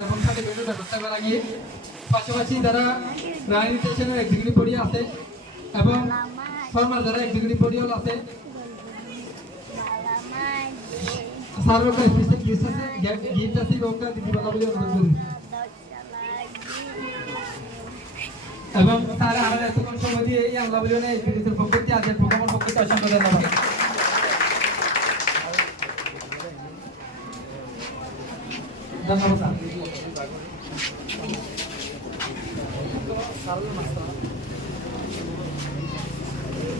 এবং সার্টিফিকেটের ব্যবস্থা করা গিয়ে পাশাপাশি যারা রানী স্টেশনের এক্সিকিউটিভ বডি আছে এবং ফর্মাল যারা এক্সিকিউটিভ বডিও আছে সার্বকা স্পেশাল গিফট আছে ওকে দিতে বলা বলে অনুরোধ করি এবং তারা আর এতক্ষণ সময় দিয়ে এই আল্লাহ বলে এক্সিকিউটিভের পক্ষ থেকে আজকের প্রোগ্রামের পক্ষ থেকে অসংখ্য ধন্যবাদ ধন্যবাদ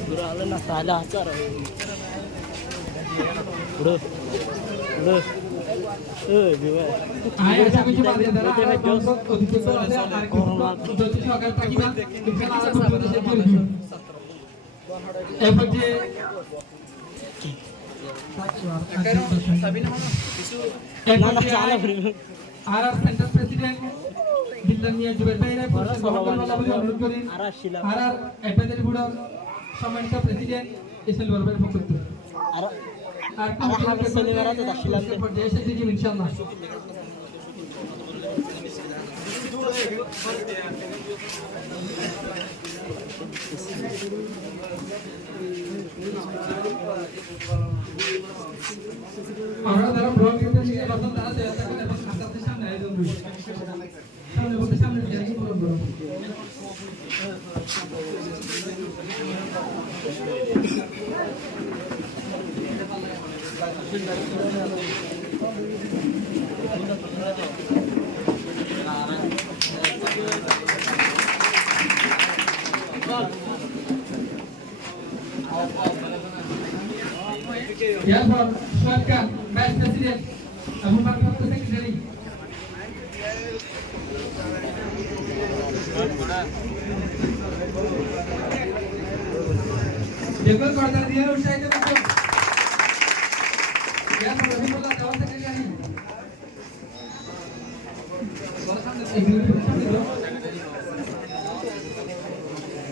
Udah alun na sala acar. Udah. Biwa. Ay, asa ko yung pati dara. Odito sa ate, ay ko dito sa agar takiba. Dikhan ala ko dito sa review. Epote RR Center President Dilania Jubair Bhai অনুরোধ করেন RR Advisory Board সম্মানিত president SL বলবের পক্ষ থেকে আর আমরা সেলিমারা তো দাখিলাম পর্যায়ে এসে দিই ইনশাআল্লাহ আমরা যারা ব্লগ দিতে নিয়ে বাসন তারা দেয়া থাকেন এবং আপনাদের সামনে আয়োজন করি সামনে বলতে সামনে জায়গা পুরো বড় Therefore, Shwetkan, Vice President, Abu Bakr Secretary. Jebel Korda dia usai itu betul. Ya, tapi bola kawan Secretary.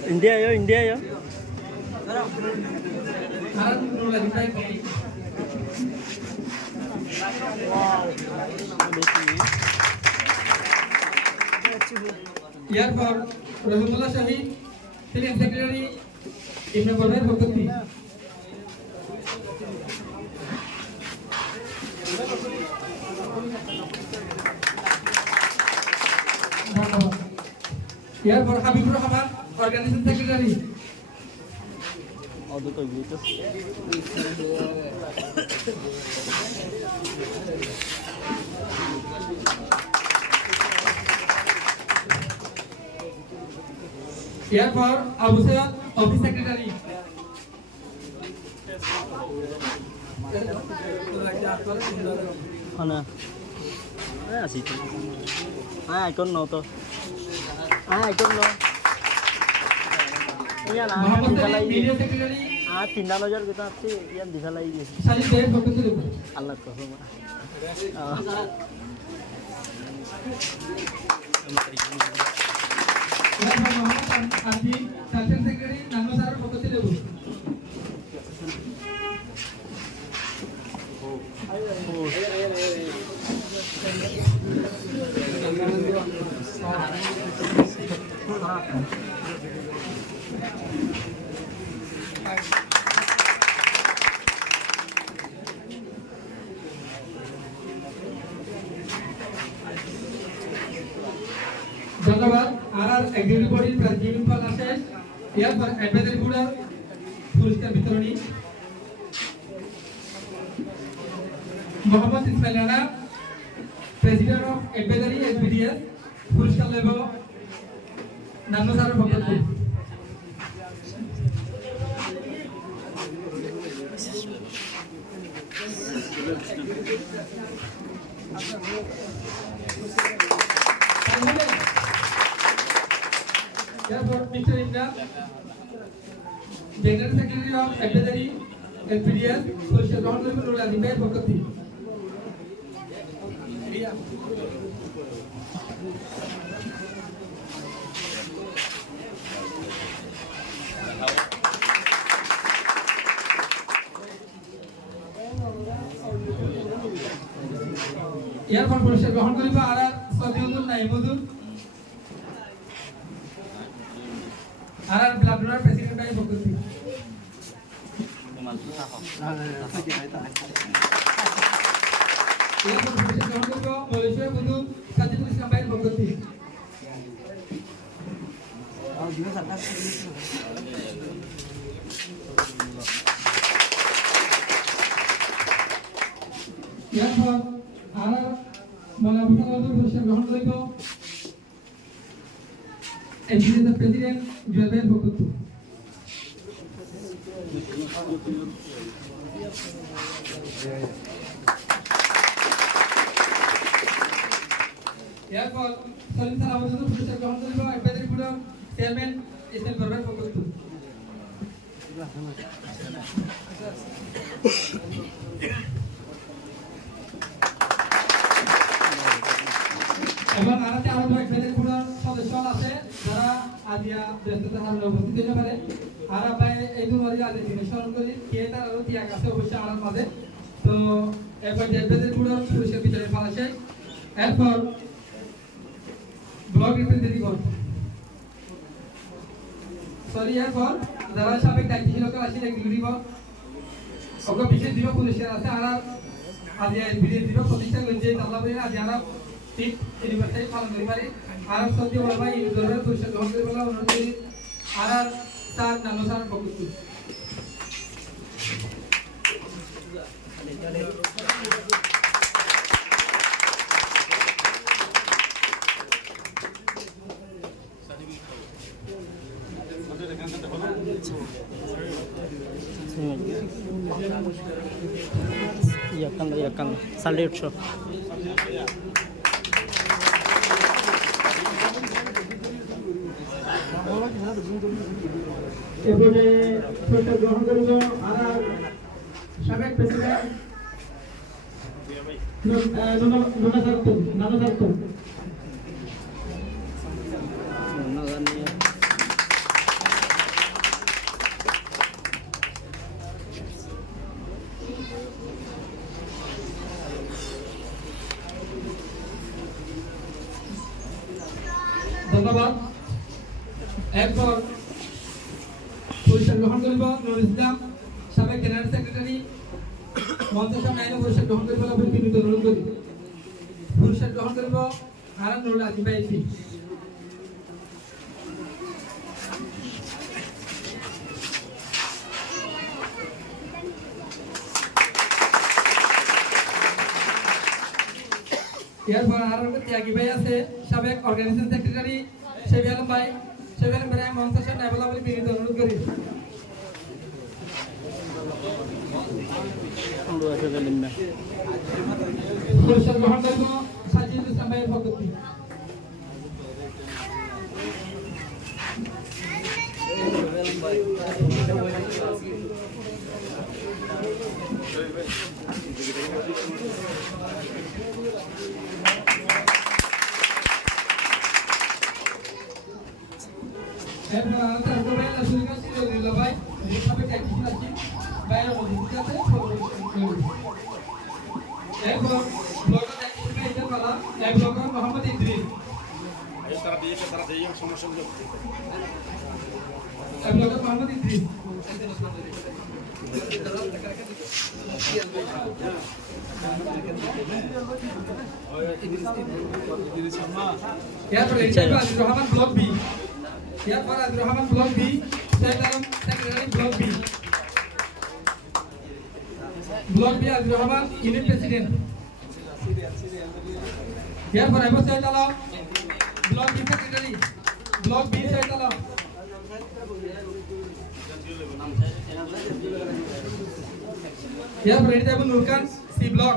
India yo. Sekarang dulu lagi baik. Therefore, Rahimullah Shahi, Senior Secretary, Ibn Border Bhakti. Therefore, Habibur Rahman, Organization Secretary. Aduh kayak gitu. Therefore, Abu Sayyid, Office Secretary. Mana? Situ. Icon no to. Icon no. Iya lah. Media Secretary. Tindak nojar kita sih, yang bisa lagi. Salih deh, fokus dulu. Allah kahuma. Therefore, Muhammad Adi, Session Secretary, Nano Sar fokus dulu. ধন্যবাদ আর এক্সিকিউটিভ বডির প্রেসিডেন্ট পাল আছে এরপর অ্যাডভাইজারি বোর্ডের পুরস্কার বিতরণী Mohammad Ismail Rana president of advisory SBDS পুরস্কার লেব নান্ন স্যারের পক্ষ থেকে Therefore, Mr. Indra, General Secretary of Advisory LPDS, Social Honorable Rula Dimay Bhakti. ইয়ার পর পুরস্কার গ্রহণ করিব আর এরপর পুরস্কার গ্রহণ করব মালয়েশিয়া বন্ধু সাজিদুল ইসলাম ভাইয়ের পক্ষ থেকে। এরপর আর মৌলানা পুরস্কার গ্রহণ করব এনজিওর প্রেসিডেন্ট জুয়েল ভাইয়ের পক্ষ থেকে। এরপর সলিম স্যার আমাদের পুরস্কার গ্রহণ করব অ্যাডভাইজারি বোর্ডের চেয়ারম্যান এসএল বরবার পক্ষ থেকে। এবং আরতে আরো অ্যাডভাইজারি বোর্ডের সদস্য আছে যারা আজিয়া ব্যস্ততার কারণে উপস্থিত হতে পারে। আর ভাই এই দুমারি আজ দিনে স্মরণ করি কে তার আরো ত্যাগ আছে অবশ্যই আমার মাঝে। তো এরপর অ্যাডভাইজারি বোর্ডের পুরস্কার বিতরণ করা শেষ। এরপর ব্লক রিপ্রেজেন্টেটিভ সরি এরপর যারা সাবেক দায়িত্বশীল আসেন এক্সিকিউটিভ ওকে বিশেষ দিবস পুরস্কার আছে। আর আজ বিশেষ দিবস প্রতিষ্ঠা করছে আল্লাহ বলে আজ আমরা ঠিক ইউনিভার্সিটি পালন করি পারি। আর সত্যি বলা ভাই ইউনিভার্সিটি পুরস্কার গ্রহণ করে বলা অনুরোধ করি। আর তার নাম স্যার পক্ষ Iyakan salute show. এবারে পুরস্কার গ্রহণ করব আর সাবেক প্রেসিডেন্ট নানা সার্থ ধন্যবাদ। এরপর পুরস্কার গ্রহণ করব নুরুল ইসলাম সাবেক জেনারেল সেক্রেটারি মঞ্চের সামনে আইনে পুরস্কার গ্রহণ করব বলে বিনীত অনুরোধ করি। পুরস্কার গ্রহণ করব হারান নুরুল আজিম ভাই এসপি। এরপর আরো ত্যাগী ভাই আছে সাবেক অর্গানাইজেশন সেক্রেটারি শেবি আলম ভাই। শেবি আলম ভাই মঞ্চের সামনে অ্যাভেলেবল বিনীত অনুরোধ করি। পুরস্কার গ্রহণ করব সাজিদুল ইসলাম ভাইয়ের পক্ষ থেকে। এরপর আমাদের সবাই আসলে কাছে দিল ভাই যেভাবে ট্যাক্সি আছে বাইরে মধ্যে আছে। এরপর ব্লগার ট্যাক্সি ভাই এটা বলা এক ব্লগার মোহাম্মদ ইদ্রিস তারা দিয়ে সমস্যা হলো এক ব্লগার মোহাম্মদ ইদ্রিস। এরপর আজিজুর রহমান ব্লক বি। এরপর Azizur Rahman block B Syed Alam secretary block B. Block B Azizur Rahman unit president. এরপর Syed Alam block B secretary block B Syed Alam. এরপর এটি নূর খান সি ব্লক।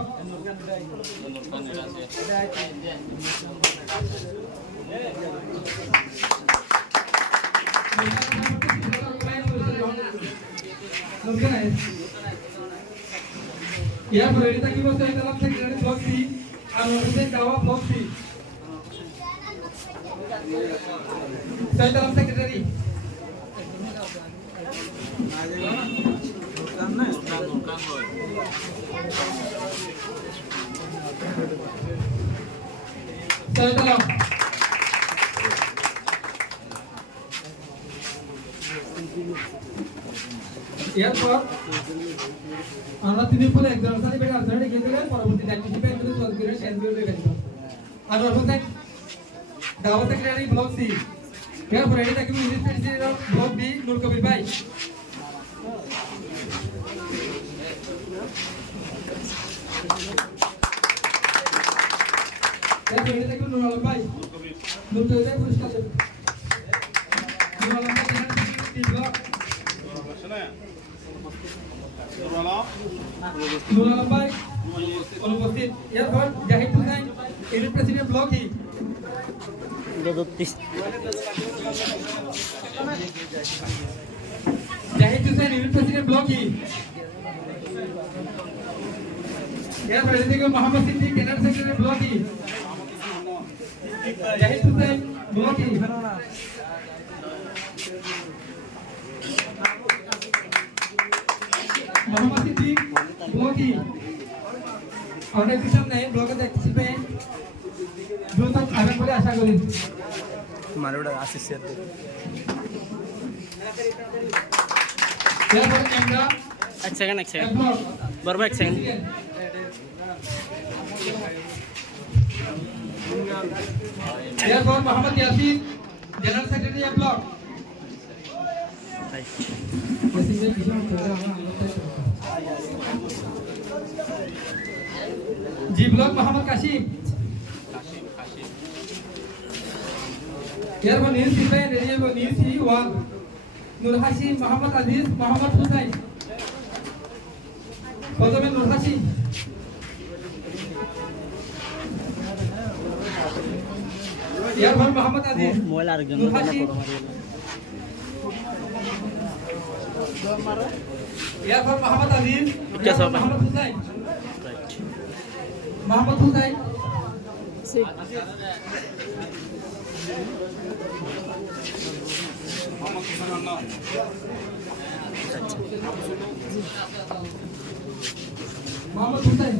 এরপর এটি থাকিব Syed Alam secretary block C আর হোসেন দাওয়া block C. Syed Alam secretary Syed Alam. এরপর আমরা তিনি বলে একজনের সাথে বেড়ে আলোচনা গিয়ে দিলেন পরবর্তী দায়িত্ব হিসেবে একজন জল করে সেন্সিও হয়ে গেল আর হোসেন দাওয়াত সেক্রেটারি ব্লক সি এরপর এটি থাকবে ইউনিট প্রেসিডেন্ট ব্লক বি নূর কবির ভাই এরপর এটি থাকবে নূর আলম ভাই নূর কবির ভাই পুরস্কার দেবেন নূর আলম ভাই general secretary block Noor Alam ভাই অনুপস্থিত এরপর Zahid Hussain unit president block E Zahid Hussain unit president block E এরপর এদিকে Mohammad Siddique general secretary block E Zahid Hussain block E Mohammad Siddique block E অনেক কিছু নেই ব্লকে দেখতে পেয়ে দ্রুত আগান বলে আশা করি মারোটা আসিস এরপর আমরা এক সেকেন্ড ব্লক বরবা এক সেকেন্ড এরপর Mohammad Yasin general secretary block G block Mohammad Kashim এরপর নীল সিপাই রেডিও নীল সি ওয়ান নূর হাসিম মোহাম্মদ আজিজ মোহাম্মদ হুসাইন প্রথমে নূর হাসিম এরপর মোহাম্মদ আজিজ মোবাইল আরেকজন নূর হাসিম এরপর মোহাম্মদ আজিজ মোহাম্মদ হুসাইন মোহাম্মদ হুসাইন মোহাম্মদ হুসাইন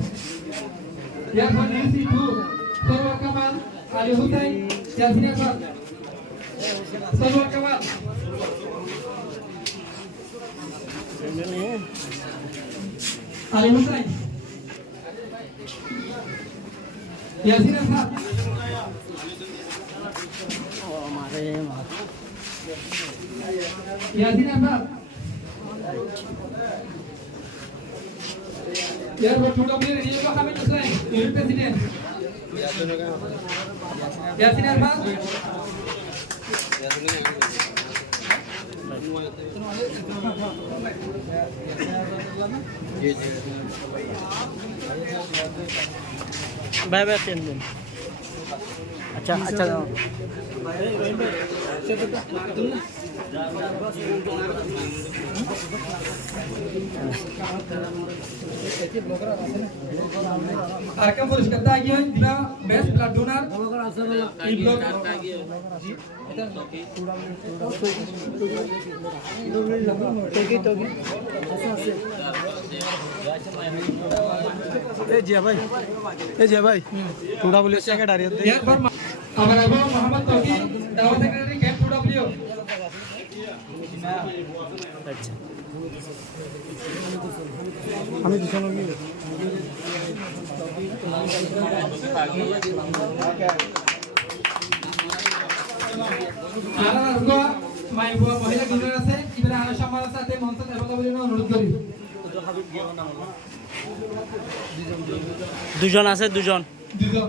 এরপর নিউসি টু সরওয়ার কামাল আলী হুসাইন ইয়াসিন আকবর সরওয়ার কামাল আলী হুসাইন ইয়াসিন আকবর ইয়াসিন আকবর এরপর ছোট প্লেয়ার রিয়েল হামিদ হোসেন ইউনিট প্রেসিডেন্ট ইয়াসিন আকবর ভাই ভাই তিন দিন আচ্ছা আচ্ছা আরকাম পুরস্কার তা গিয়ে দিবা বেস্ট ব্লাড ডোনার এই ব্লক ए जिया भाई थोड़ा बोले सेक्रेटरी এরপর আবার আবু মোহাম্মদ তৌকি দাওয়া সেক্রেটারি ক্যাম্প ডব্লিউ আচ্ছা আমি দুজন আর মহিলা দুজন আছে এবারে আরো সম্মানের সাথে মঞ্চ এবং অনুরোধ করি দুজন আছে দুজন দুজন